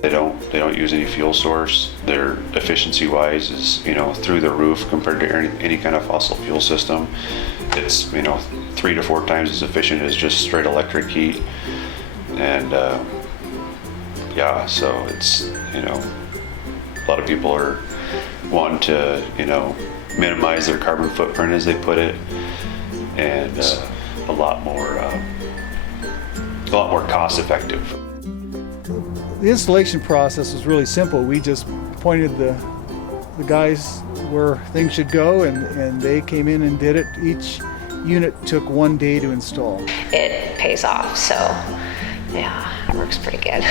They don't use any fuel source. Their efficiency wise is, through the roof compared to any kind of fossil fuel system. It's, 3 to 4 times as efficient as just straight electric heat. And yeah, so it's, a lot of people are wanting to, minimize their carbon footprint, as they put it, and a lot more cost effective. The installation process was really simple. We just pointed the guys where things should go, and they came in and did it. Each unit took 1 day to install. It pays off, so yeah, it works pretty good.